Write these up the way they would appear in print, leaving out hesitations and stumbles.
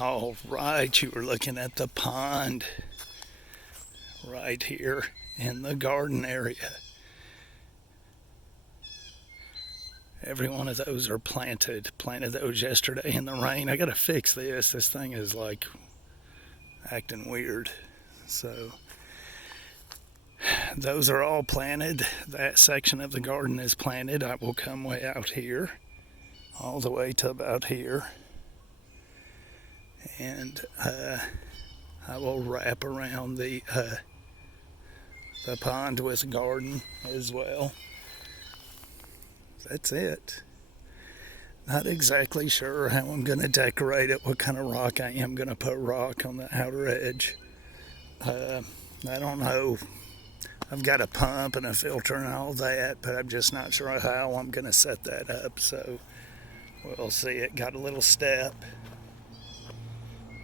All right, you were looking at the pond right here in the garden area. Every one of those are planted. Planted those yesterday in the rain. I gotta fix this. This thing is like acting weird. So those are all planted. That section of the garden is planted. I will come way out here, all the way to about here. And I will wrap around the pond with garden as well. That's it. Not exactly sure how I'm going to decorate it, what kind of rock I am going to put rock on the outer edge. I don't know. I've got a pump and a filter and all that, but I'm just not sure how I'm going to set that up. So we'll see. It got a little step.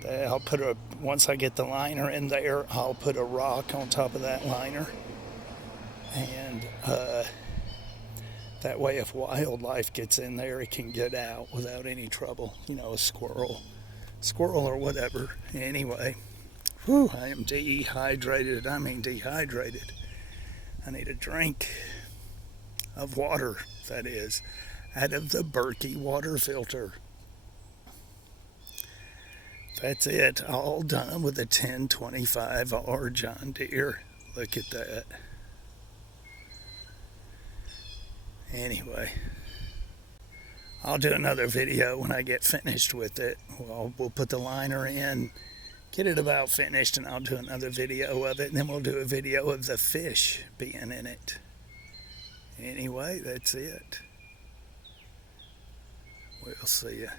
I'll put once I get the liner in there, I'll put a rock on top of that liner. And that way, if wildlife gets in there, it can get out without any trouble. You know, a squirrel or whatever. Anyway, whew, I am dehydrated. I mean, dehydrated. I need a drink of water, that is, out of the Berkey water filter. That's it, all done with a 1025R John Deere. Look at that. Anyway, I'll do another video when I get finished with it. We'll put the liner in, get it about finished, and I'll do another video of it, and then we'll do a video of the fish being in it. Anyway, that's it. We'll see you.